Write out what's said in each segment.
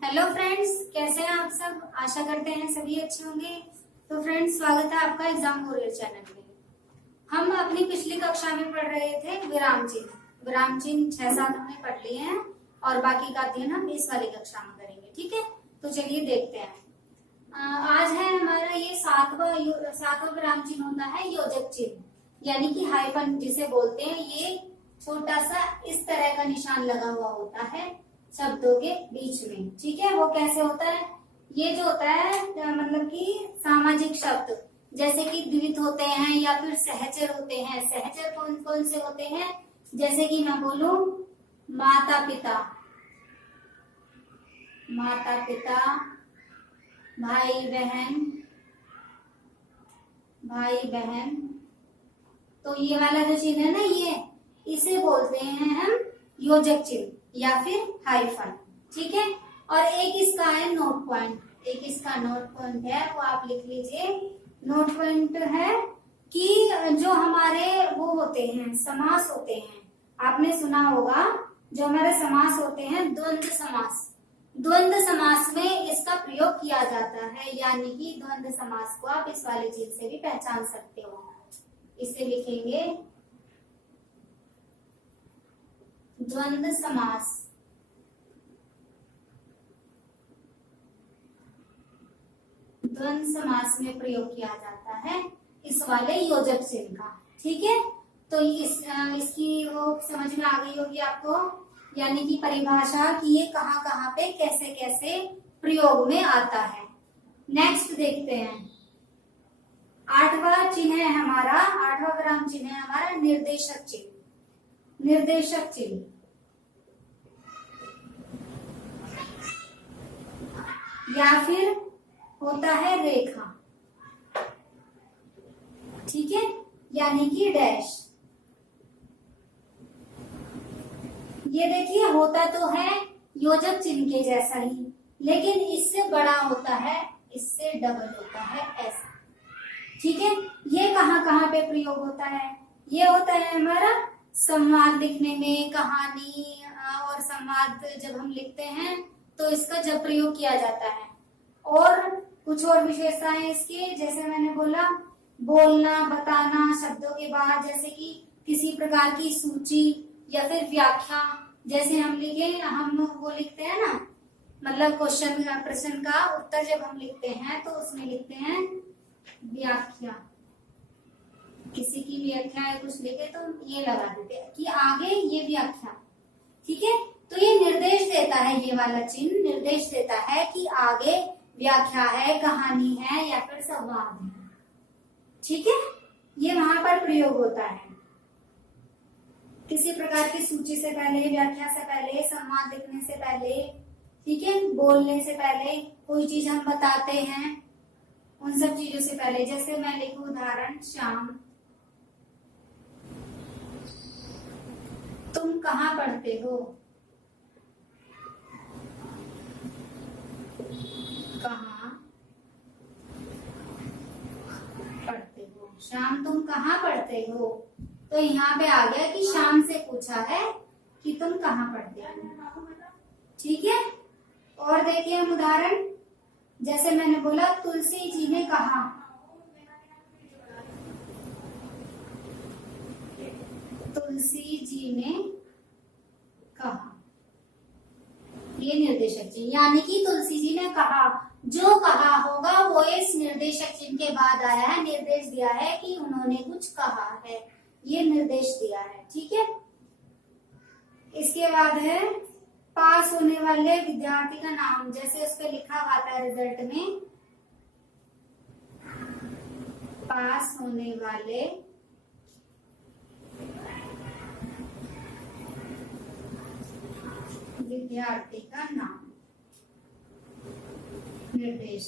Hello friends, कैसे हैं आप सब। आशा करते हैं सभी अच्छे होंगे। तो फ्रेंड्स, स्वागत है आपका एग्जाम वॉरियर चैनल में। हम अपनी पिछली कक्षा में पढ़ रहे थे विराम चिन्ह। विराम चिन्ह 6-7 हमने पढ़ लिए हैं और बाकी का अध्ययन हम इस वाली कक्षा में करेंगे। ठीक है, तो चलिए देखते हैं। आज है हमारा ये सातवां विराम चिन्ह होता है योजक चिन्ह, यानी कि हाइफन जिसे बोलते हैं। ये छोटा सा इस तरह का निशान लगा हुआ होता है शब्दों के बीच में। ठीक है, वो कैसे होता है? ये जो होता है मतलब कि सामाजिक शब्द जैसे कि द्वित होते हैं या फिर सहचर होते हैं। सहचर कौन कौन से होते हैं? जैसे कि मैं बोलूं माता पिता, माता पिता, भाई बहन, भाई बहन। तो ये वाला जो चिन्ह है ना, ये इसे बोलते हैं हम योजक चिन्ह या फिर हाइफन। ठीक है, और एक इसका है नोट पॉइंट। एक इसका नोट पॉइंट है, वो आप लिख लीजिए। नोट पॉइंट है कि जो हमारे वो होते हैं समास होते हैं, आपने सुना होगा जो हमारे समास होते हैं द्वंद्व समास। द्वंद्व समास में इसका प्रयोग किया जाता है, यानी कि द्वंद्व समास को आप इस वाली चीज से भी पहचान सकते हो। इसे लिखेंगे द्वंद्व समास। द्वंद्व समास में प्रयोग किया जाता है इस वाले योजक चिन्ह का। ठीक है, तो इसकी वो समझ में आ गई होगी आपको, यानी कि परिभाषा कि ये कहाँ कहाँ पे कैसे कैसे प्रयोग में आता है। नेक्स्ट देखते हैं। आठवां चिन्ह है हमारा, आठवां विराम चिन्ह है हमारा निर्देशक चिन्ह। निर्देशक चिन्ह या फिर होता है रेखा। ठीक है, यानी कि डैश। ये देखिए होता तो है योजक चिन्ह के जैसा ही, लेकिन इससे बड़ा होता है, इससे डबल होता है ऐसा। ठीक है, ये कहाँ कहाँ पे प्रयोग होता है? ये होता है हमारा संवाद लिखने में, कहानी और संवाद जब हम लिखते हैं तो इसका जब प्रयोग किया जाता है। और कुछ और विशेषताएं इसकी, जैसे मैंने बोला बोलना, बताना शब्दों के बाद, जैसे कि किसी प्रकार की सूची या फिर व्याख्या। जैसे हम वो लिखते हैं ना, मतलब क्वेश्चन प्रश्न का उत्तर जब हम लिखते हैं तो उसमें लिखते हैं व्याख्या। किसी की व्याख्या है कुछ लिखे तो ये लगा देते हैं कि आगे ये व्याख्या। ठीक है, तो ये निर्देश देता है, ये वाला चिन्ह निर्देश देता है कि आगे व्याख्या है, कहानी है या फिर संवाद है। ठीक है, ये वहां पर प्रयोग होता है किसी प्रकार की सूची से पहले, व्याख्या से पहले, संवाद लिखने से पहले। ठीक है, बोलने से पहले, कोई चीज हम बताते हैं उन सब चीजों से पहले। जैसे मैं लिखूं उदाहरण, श्याम तुम कहाँ पढ़ते हो? कहाँ पढ़ते हो? श्याम तुम कहाँ पढ़ते हो? तो यहाँ पे आ गया कि श्याम से पूछा है कि तुम कहाँ पढ़ते हो। ठीक है, और देखिए हम उदाहरण, जैसे मैंने बोला तुलसी जी ने कहा। तुलसी जी ने कहा, ये निर्देशक चिन्ह, यानी कि तुलसी जी ने कहा। जो कहा होगा वो इस निर्देशक चिन्ह के बाद आया है, निर्देश दिया है कि उन्होंने कुछ कहा है, ये निर्देश दिया है। ठीक है, इसके बाद है पास होने वाले विद्यार्थी का नाम। जैसे उस पर लिखा हुआ था रिजल्ट में, पास होने वाले विद्यार्थी का नाम, निर्देश।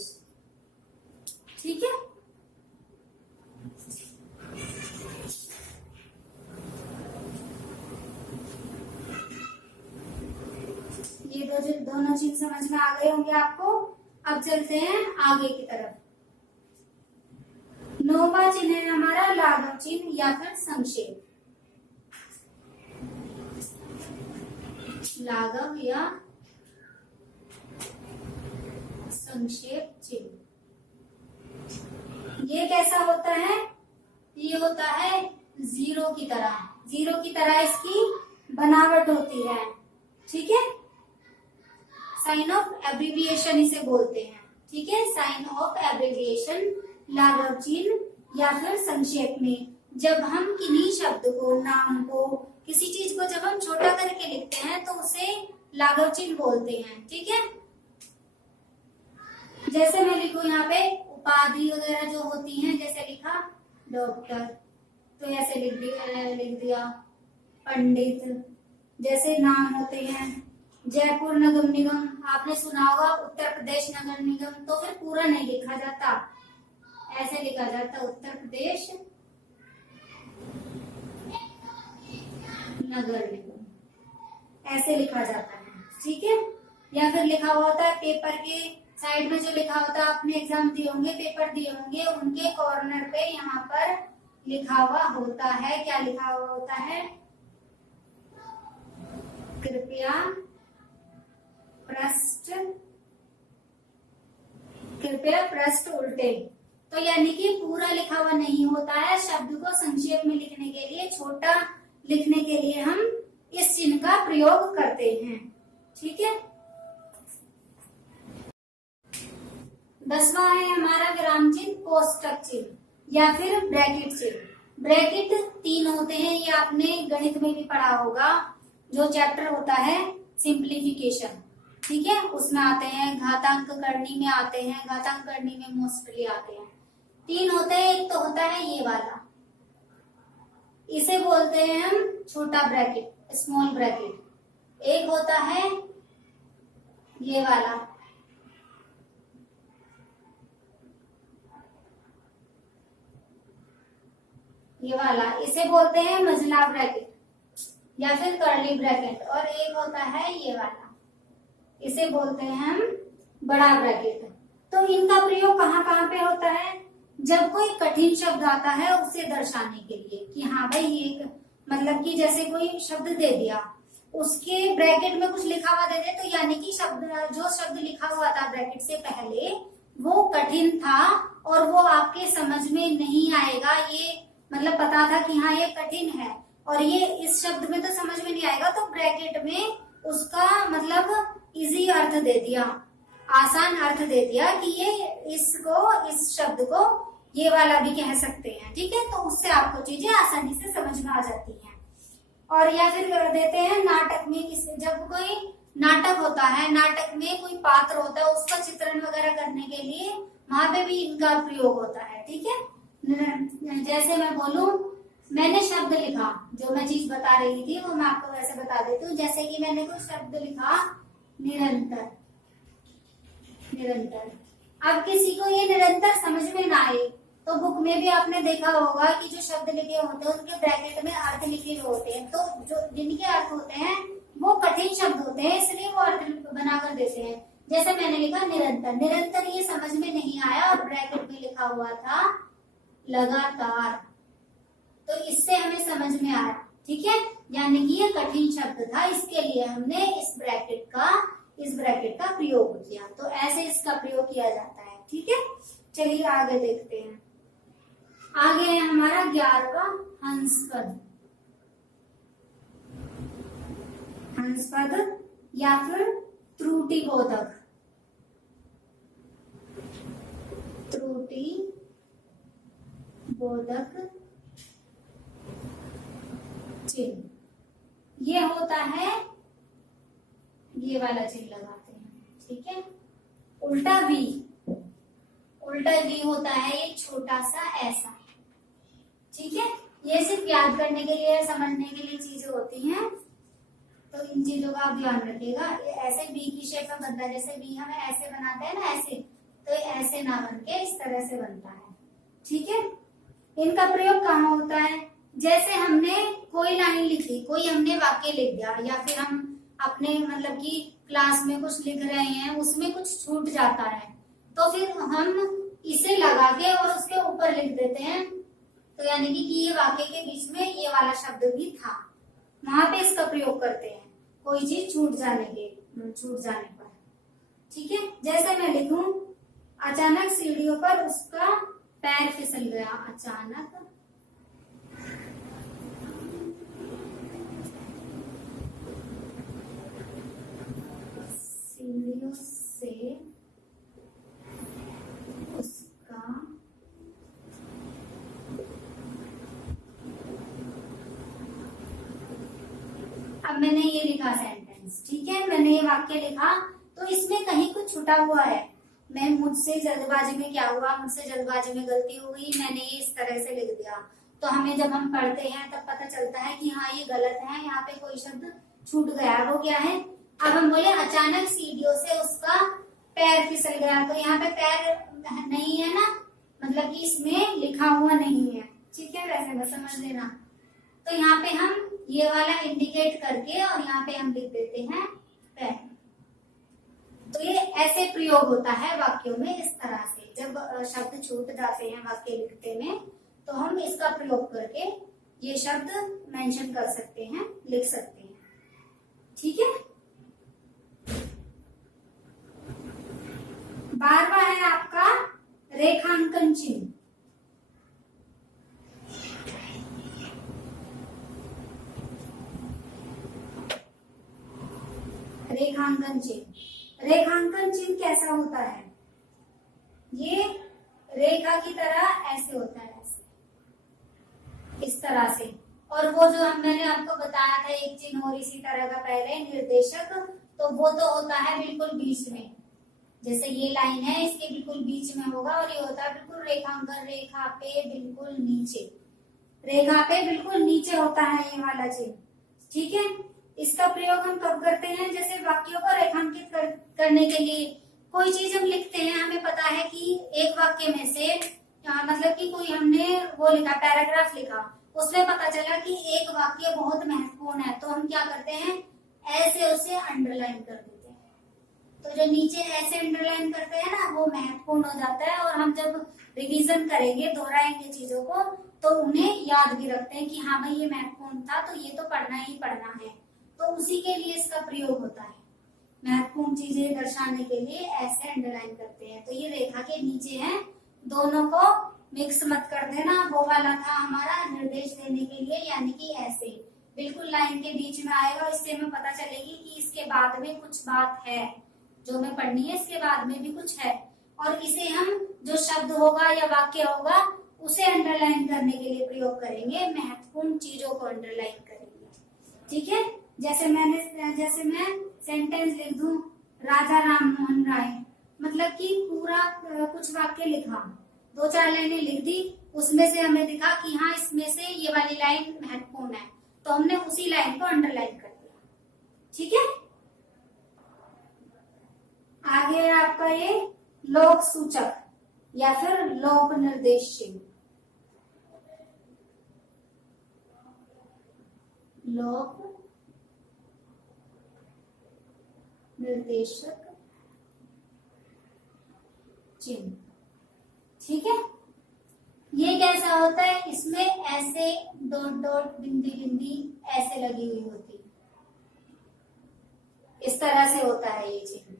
ठीक है, ये दोनों चीज समझ में आ गए होंगे आपको। अब चलते हैं आगे की तरफ। 9वां चिन्ह है हमारा लाघव चिन्ह या फिर संक्षेप। लाघव या संक्षेप चिन्ह। ये कैसा होता है? ये होता है जीरो की तरह, जीरो की तरह इसकी बनावट होती है। ठीक है, साइन ऑफ एब्रिविएशन इसे बोलते हैं। ठीक है, साइन ऑफ एब्रिविएशन, लाघव चिन्ह या फिर संक्षेप में जब हम किन्हीं शब्द को, नाम को, किसी चीज को जब हम छोटा करके लिखते हैं तो उसे लाघव चिन्ह बोलते हैं। ठीक है, जैसे मैं लिखूं यहाँ पे उपाधि वगैरह जो होती हैं, जैसे लिखा डॉक्टर, तो ऐसे लिख दिया पंडित। जैसे नाम होते हैं जयपुर नगर निगम, आपने सुना होगा उत्तर प्रदेश नगर निगम, तो फिर पूरा नहीं लिखा जाता, ऐसे लिखा जाता उत्तर प्रदेश नगर निगम, ऐसे लिखा जाता है। ठीक है, या फिर लिखा हुआ होता है पेपर के साइड में, जो लिखा होता है, आपने एग्जाम दिए होंगे, पेपर दिए होंगे, उनके कॉर्नर पे यहाँ पर लिखा हुआ होता है, क्या लिखा हुआ होता है? कृपया पृष्ठ उल्टे। तो यानी कि पूरा लिखा हुआ नहीं होता है, शब्द को संक्षेप में लिखने के लिए, छोटा लिखने के लिए हम इस चिन्ह का प्रयोग करते हैं। ठीक है, 10वां है हमारा विराम चिन्ह, कोष्टक चिन्ह या फिर ब्रैकेट चिन्ह। ब्रैकेट 3 होते हैं, ये आपने गणित में भी पढ़ा होगा, जो चैप्टर होता है सिंप्लीफिकेशन। ठीक है, उसमें आते हैं, घातांक करनी में आते हैं, घातांक करनी में मोस्टली आते हैं। 3 होते हैं, एक तो होता है ये वाला, इसे बोलते हैं हम छोटा ब्रैकेट, स्मॉल ब्रैकेट। एक होता है ये वाला, ये वाला, इसे बोलते हैं मझला ब्रैकेट या फिर कर्ली ब्रैकेट। और एक होता है ये वाला, इसे बोलते हैं हम बड़ा ब्रैकेट। तो इनका प्रयोग कहाँ कहाँ पे होता है? जब कोई कठिन शब्द आता है उसे दर्शाने के लिए कि हाँ भाई ये, मतलब कि जैसे कोई शब्द दे दिया, उसके ब्रैकेट में कुछ लिखा हुआ दे दे, तो यानी कि जो शब्द लिखा हुआ था ब्रैकेट से पहले वो कठिन था और वो आपके समझ में नहीं आएगा, ये मतलब पता था कि हाँ ये कठिन है और ये इस शब्द में तो समझ में नहीं आएगा, तो ब्रैकेट में उसका मतलब इजी अर्थ दे दिया, आसान अर्थ दे दिया कि ये इस शब्द को ये वाला भी कह सकते हैं। ठीक है, तो उससे आपको चीजें आसानी से समझ में आ जाती हैं। और या फिर कर देते हैं नाटक में, जब कोई नाटक होता है, नाटक में कोई पात्र होता है, उसका चित्रण वगैरह करने के लिए वहां पे भी इनका प्रयोग होता है। ठीक है, जैसे मैं बोलूं, मैंने शब्द लिखा, जो मैं चीज बता रही थी वो मैं आपको वैसे बता देती हूँ। जैसे कि मैंने कोई शब्द लिखा निरंतर, निरंतर। अब किसी को ये निरंतर समझ में ना आए तो बुक में भी आपने देखा होगा कि जो शब्द लिखे होते हैं उनके ब्रैकेट में अर्थ लिखे हुए होते हैं, तो जो जिनके अर्थ होते हैं वो कठिन शब्द होते हैं, इसलिए वो अर्थ बनाकर देते हैं। जैसे मैंने लिखा निरंतर, निरंतर ये समझ में नहीं आया और ब्रैकेट में लिखा हुआ था लगातार, तो इससे हमें समझ में आया। ठीक है, यानी कि ये कठिन शब्द था, इसके लिए हमने इस ब्रैकेट का प्रयोग किया। तो ऐसे इसका प्रयोग किया जाता है। ठीक है, चलिए आगे देखते हैं। आगे है हमारा 11वां हंसपद, हंसपद या फिर त्रुटिबोधक, त्रुटिबोधक चिन्ह। ये होता है, ये वाला चिन्ह लगाते हैं। ठीक है, उल्टा वी, उल्टा वी होता है ये छोटा सा ऐसा। ठीक है, ये सिर्फ याद करने के लिए, समझने के लिए चीजें होती हैं, तो इन चीजों का आप ध्यान रखिएगा। ये ऐसे वी की शेप में बनता है, जैसे वी हम ऐसे बनाते हैं ना, ऐसे, तो ऐसे ना बन के इस तरह से बनता है। ठीक है, इनका प्रयोग कहाँ होता है? जैसे हमने कोई लाइन लिखी, कोई हमने वाक्य लिख दिया, या फिर हम अपने मतलब कि क्लास में कुछ लिख रहे हैं, उसमें कुछ छूट जाता है, तो फिर हम इसे लगा के और उसके ऊपर लिख देते हैं, तो यानी कि ये वाक्य के बीच में ये वाला शब्द भी था, वहां पे इसका प्रयोग करते हैं कोई चीज छूट जाने पर। ठीक है, जैसे मैं लिखूं, अचानक सीढ़ियों पर उसका पैर फिसल गया। अचानक सीढ़ियों से उसका अब मैंने ये लिखा सेंटेंस, ठीक है, मैंने ये वाक्य लिखा, तो इसमें कहीं कुछ छुटा हुआ है। मैं मुझसे जल्दबाजी में क्या हुआ, मुझसे जल्दबाजी में गलती हुई, मैंने ये इस तरह से लिख दिया। तो हमें जब हम पढ़ते हैं तब पता चलता है कि हाँ ये गलत है, यहाँ पे कोई शब्द छूट गया। वो क्या है, अब हम बोले अचानक सीढ़ियों से उसका पैर फिसल गया, तो यहाँ पे पैर नहीं है ना, मतलब कि इसमें लिखा हुआ नहीं है, ठीक है, वैसे बस समझ लेना। तो यहाँ पे हम ये वाला इंडिकेट करके और यहाँ पे हम लिख देते हैं पैर। तो ये ऐसे प्रयोग होता है वाक्यों में, इस तरह से जब शब्द छूट जाते हैं वाक्य लिखते में, तो हम इसका प्रयोग करके ये शब्द मेंशन कर सकते हैं, लिख सकते हैं, ठीक है। 12वां है आपका रेखांकन चिन्ह। रेखांकन चिन्ह, रेखांकन चिन्ह कैसा होता है, ये रेखा की तरह ऐसे होता है, ऐसे इस तरह से। और वो जो मैंने आपको बताया था एक चिन्ह और इसी तरह का पहले निर्देशक, तो वो तो होता है बिल्कुल बीच में, जैसे ये लाइन है इसके बिल्कुल बीच में होगा, और ये होता है बिल्कुल रेखांकन, रेखा पे बिल्कुल नीचे, रेखा पे बिल्कुल नीचे होता है ये वाला चिन्ह, ठीक है। इसका प्रयोग हम कब करते हैं, जैसे वाक्यों को रेखांकित करने के लिए कोई चीज हम लिखते हैं, हमें पता है कि एक वाक्य में से मतलब कि कोई हमने वो लिखा, पैराग्राफ लिखा, उसमें पता चला कि एक वाक्य बहुत महत्वपूर्ण है, तो हम क्या करते हैं, ऐसे उसे अंडरलाइन कर देते हैं। तो जो नीचे ऐसे अंडरलाइन करते हैं ना, वो महत्वपूर्ण हो जाता है, और हम जब रिवीजन करेंगे, दोहराएंगे चीजों को, तो उन्हें याद भी रखते हैं कि हाँ भाई ये महत्वपूर्ण था, तो ये तो पढ़ना ही पढ़ना है। तो उसी के लिए इसका प्रयोग होता है, महत्वपूर्ण चीजें दर्शाने के लिए ऐसे अंडरलाइन करते हैं। तो ये रेखा के नीचे है, दोनों को मिक्स मत कर देना, वो वाला था हमारा निर्देश देने के लिए, यानी कि ऐसे बिल्कुल लाइन के बीच में आएगा, इससे हमें पता चलेगी कि इसके बाद में कुछ बात है जो हमें पढ़नी है, इसके बाद में भी कुछ है, और इसे हम जो शब्द होगा या वाक्य होगा उसे अंडरलाइन करने के लिए प्रयोग करेंगे, महत्वपूर्ण चीजों को अंडरलाइन करेंगे, ठीक है। जैसे मैं सेंटेंस लिख दूं, राजा राम मोहन राय, मतलब कि पूरा कुछ वाक्य लिखा, 2-4 लाइनें लिख दी, उसमें से हमें दिखा कि हाँ इसमें से ये वाली लाइन महत्वपूर्ण है, तो हमने उसी लाइन को अंडरलाइन कर दिया, ठीक है। आगे आपका ये लोक सूचक या फिर लोक निर्देश चिन्ह, लोक निर्देशक चिन्ह, ठीक है। ये कैसा होता है, इसमें ऐसे डॉट डॉट बिंदी बिंदी ऐसे लगी हुई होती है, इस तरह से होता है ये चिन्ह।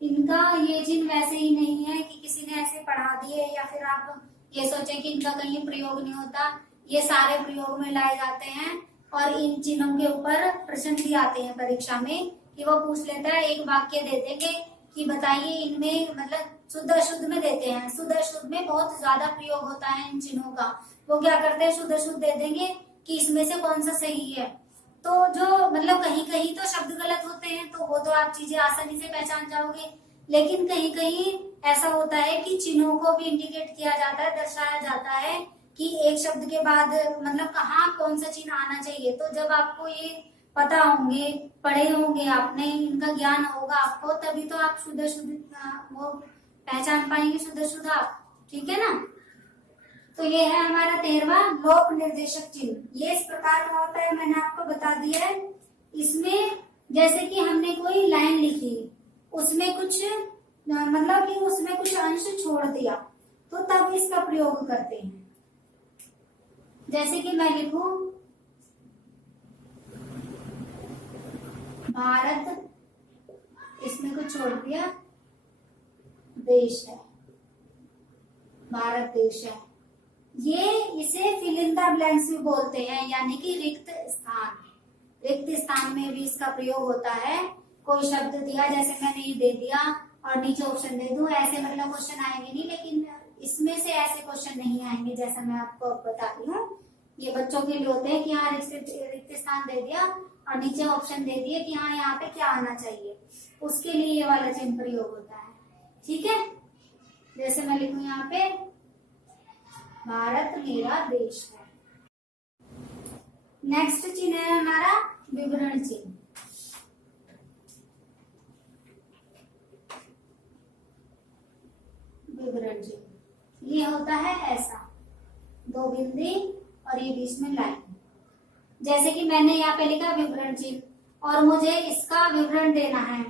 इनका ये चिन्ह वैसे ही नहीं है कि किसी ने ऐसे पढ़ा दिए या फिर आप ये सोचे कि इनका कहीं प्रयोग नहीं होता, ये सारे प्रयोग में लाए जाते हैं, और इन चिन्हों के ऊपर प्रश्न भी आते हैं परीक्षा में, कि वो पूछ लेता है, एक वाक्य दे देंगे कि बताइए इनमें, मतलब शुद्ध अशुद्ध में देते हैं, शुद्ध अशुद्ध में बहुत ज्यादा प्रयोग होता है इन चिन्हों का, वो क्या करते हैं शुद्ध अशुद्ध दे देंगे कि इसमें से कौन सा सही है। तो जो मतलब कहीं कहीं तो शब्द गलत होते हैं, तो वो तो आप चीजें आसानी से पहचान जाओगे, लेकिन कहीं कहीं ऐसा होता है कि चिन्हों को भी इंडिकेट किया जाता है, दर्शाया जाता है कि एक शब्द के बाद मतलब कहाँ कौन सा चिन्ह आना चाहिए। तो जब आपको ये पता होंगे, पढ़े होंगे आपने, इनका ज्ञान होगा आपको, तभी तो आप शुद्ध शुद्ध वो पहचान पाएंगे, शुद्ध शुद्ध आप, ठीक है ना। तो ये है हमारा 13वां लोक निर्देशक चिन्ह, ये इस प्रकार का होता है, मैंने आपको बता दिया है। इसमें जैसे कि हमने कोई लाइन लिखी, उसमें कुछ मतलब कि उसमें कुछ अंश छोड़ दिया, तो तब इसका प्रयोग करते हैं। जैसे कि मैं लिखूं, भारत इसमें कुछ छोड़ दिया, देश है, भारत देश है। ये इसे फिल इन द ब्लैंक्स भी बोलते हैं, यानी कि रिक्त स्थान। रिक्त स्थान में भी इसका प्रयोग होता है। कोई शब्द दिया, जैसे मैंने ये दे दिया और नीचे ऑप्शन दे दूं, ऐसे मतलब क्वेश्चन आएंगे नहीं, लेकिन इसमें से ऐसे क्वेश्चन नहीं आएंगे जैसा मैं आपको अब बता रही हूँ। ये बच्चों के लिए होते हैं कि हाँ रिक्त स्थान दे दिया और नीचे ऑप्शन दे दिए कि हाँ यहाँ पे क्या आना चाहिए, उसके लिए ये वाला चिन्ह प्रयोग होता है। ठीक है, जैसे मैं लिखूं यहाँ पे, भारत मेरा देश है। नेक्स्ट चिन्ह है हमारा विवरण चिन्ह। विवरण चिन्ह ये होता है ऐसा, दो बिंदी और ये बीच में लाइन। जैसे कि मैंने यहाँ पे लिखा विवरण चिन्ह और मुझे इसका विवरण देना है,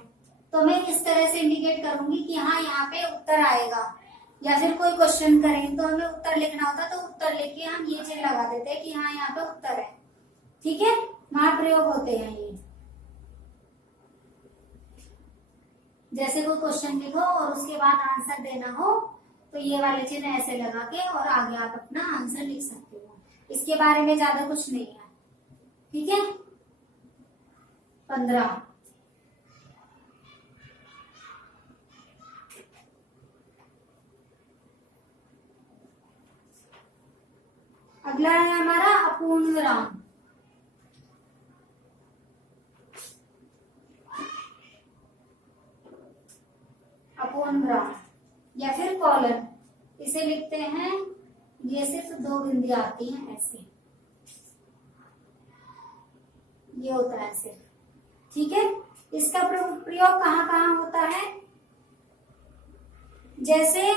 तो मैं किस तरह से इंडिकेट करूंगी कि हाँ यहाँ पे उत्तर आएगा, या फिर कोई क्वेश्चन करें तो हमें उत्तर लिखना होता, तो उत्तर लिख के हम ये चिन्ह लगा देते हैं कि हाँ यहाँ पे उत्तर है। ठीक है, वहां प्रयोग होते हैं ये। जैसे कोई क्वेश्चन लिखो और उसके बाद आंसर देना हो, तो ये वाले चिन्ह ऐसे लगा के और आगे आप अपना आंसर लिख सकते हो। इसके बारे में ज्यादा कुछ नहीं है। ठीक है, 15। अगला है हमारा अपूर्ण विराम। अपूर्ण विराम या फिर कॉलन, इसे लिखते हैं, ये सिर्फ दो बिंदी आती हैं ऐसे, ये होता है सिर्फ। ठीक है, इसका प्रयोग कहाँ कहाँ होता है? जैसे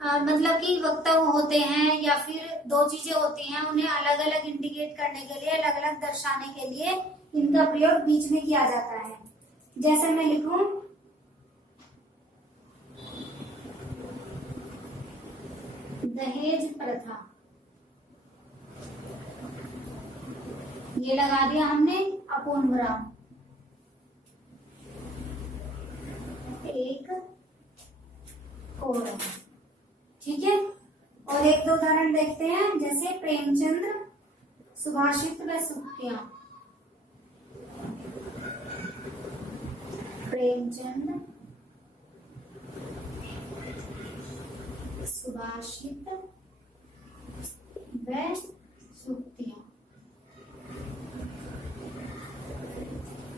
मतलब कि वक्तव्य होते हैं या फिर दो चीजें होती हैं, उन्हें अलग अलग इंडिकेट करने के लिए, अलग अलग दर्शाने के लिए इनका प्रयोग बीच में किया जाता है। जैसे मैं लिखूं, दहेज प्रथा, ये लगा दिया हमने अपूर्ण विराम, एक कोलन। ठीक है, और एक दो उदाहरण देखते हैं, जैसे प्रेमचंद्र सुभाषित व सूक्तियां। प्रेमचंद सुभाषित व सूक्तियां,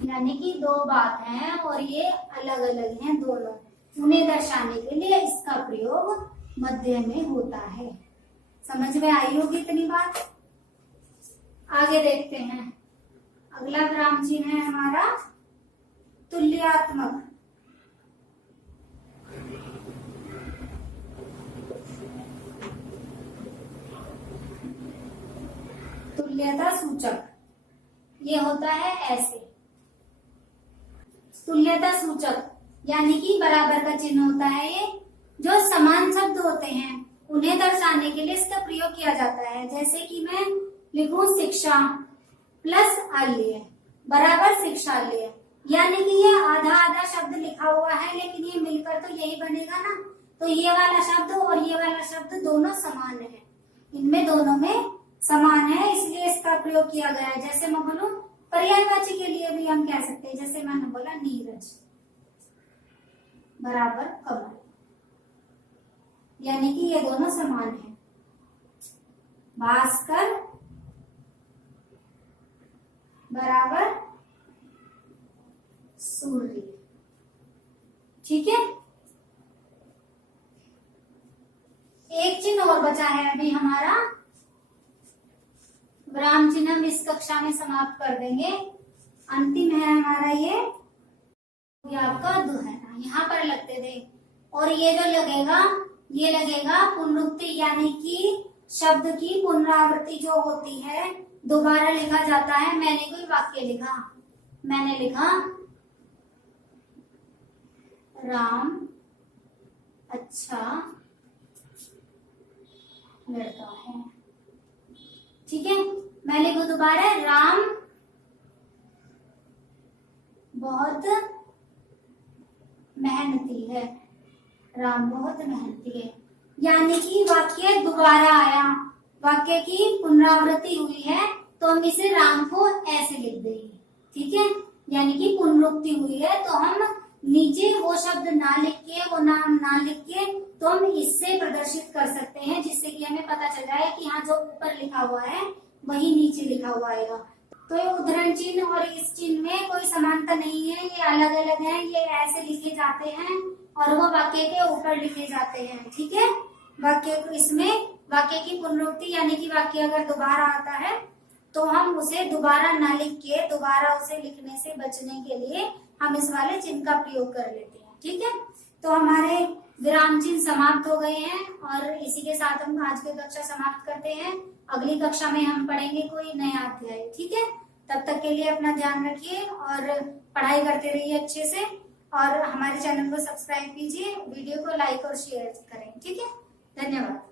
यानी कि दो बात हैं और ये अलग अलग हैं दोनों, उन्हें दर्शाने के लिए इसका प्रयोग मध्य में होता है। समझ में आई होगी इतनी बात। आगे देखते हैं, अगला विराम चिन्ह है हमारा तुल्यात्मक। तुल्यता सूचक, ये होता है ऐसे, तुल्यता सूचक यानी कि बराबर का चिन्ह होता है। ये जो समान शब्द होते हैं उन्हें दर्शाने के लिए इसका प्रयोग किया जाता है। जैसे कि मैं लिखूं शिक्षा प्लस आल्य बराबर शिक्षालय, यानी कि ये आधा आधा शब्द लिखा हुआ है, लेकिन ये मिलकर तो यही बनेगा ना। तो ये वाला शब्द और ये वाला शब्द दोनों समान है, इनमें दोनों में समान है, इसलिए इसका प्रयोग किया गया है। जैसे मैं बोलूं पर्यायवाची के लिए भी हम कह सकते हैं, जैसे मैंने बोला नीरज बराबर कमल, यानी कि ये दोनों समान है। भास्कर बराबर सूर्य। ठीक है, एक चिन्ह और बचा है अभी हमारा, विराम चिन्ह हम इस कक्षा में समाप्त कर देंगे। अंतिम है हमारा ये आपका दुहरा, यहाँ पर लगते थे। और ये जो लगेगा, ये लगेगा पुनरुक्ति, यानी कि शब्द की पुनरावृत्ति जो होती है, दोबारा लिखा जाता है। मैंने कोई वाक्य लिखा, मैंने लिखा राम अच्छा लड़का है। ठीक है, मैं लिखू दोबारा राम बहुत मेहनती है। राम बहुत मेहनती है। यानी कि वाक्य दोबारा आया, वाक्य की पुनरावृत्ति हुई है, तो हम इसे राम को ऐसे लिख देंगे। ठीक है, यानी कि पुनरुक्ति हुई है, तो हम नीचे वो शब्द ना लिख के, वो नाम ना लिख के, तो हम इससे प्रदर्शित कर सकते हैं, जिससे कि हमें पता चल जाए कि हाँ जो ऊपर लिखा हुआ है वही नीचे लिखा हुआ आएगा। तो ये उद्धरण चिन्ह और इस चिन्ह में कोई समानता नहीं है, ये अलग अलग है। ये ऐसे लिखे जाते हैं और वो वाक्य के ऊपर लिखे जाते हैं। ठीक है, वाक्य इसमें वाक्य की पुनरुक्ति यानी कि वाक्य अगर दोबारा आता है तो हम उसे दोबारा ना लिख के, दोबारा उसे लिखने से बचने के लिए हम इस वाले चिन्ह का प्रयोग कर लेते हैं। ठीक है, तो हमारे विराम चिन्ह समाप्त हो गए हैं और इसी के साथ हम आज की कक्षा समाप्त करते हैं। अगली कक्षा में हम पढ़ेंगे कोई नया अध्याय। ठीक है, तब तक के लिए अपना ध्यान रखिए और पढ़ाई करते रहिए अच्छे से, और हमारे चैनल को सब्सक्राइब कीजिए, वीडियो को लाइक और शेयर करें। ठीक है, धन्यवाद।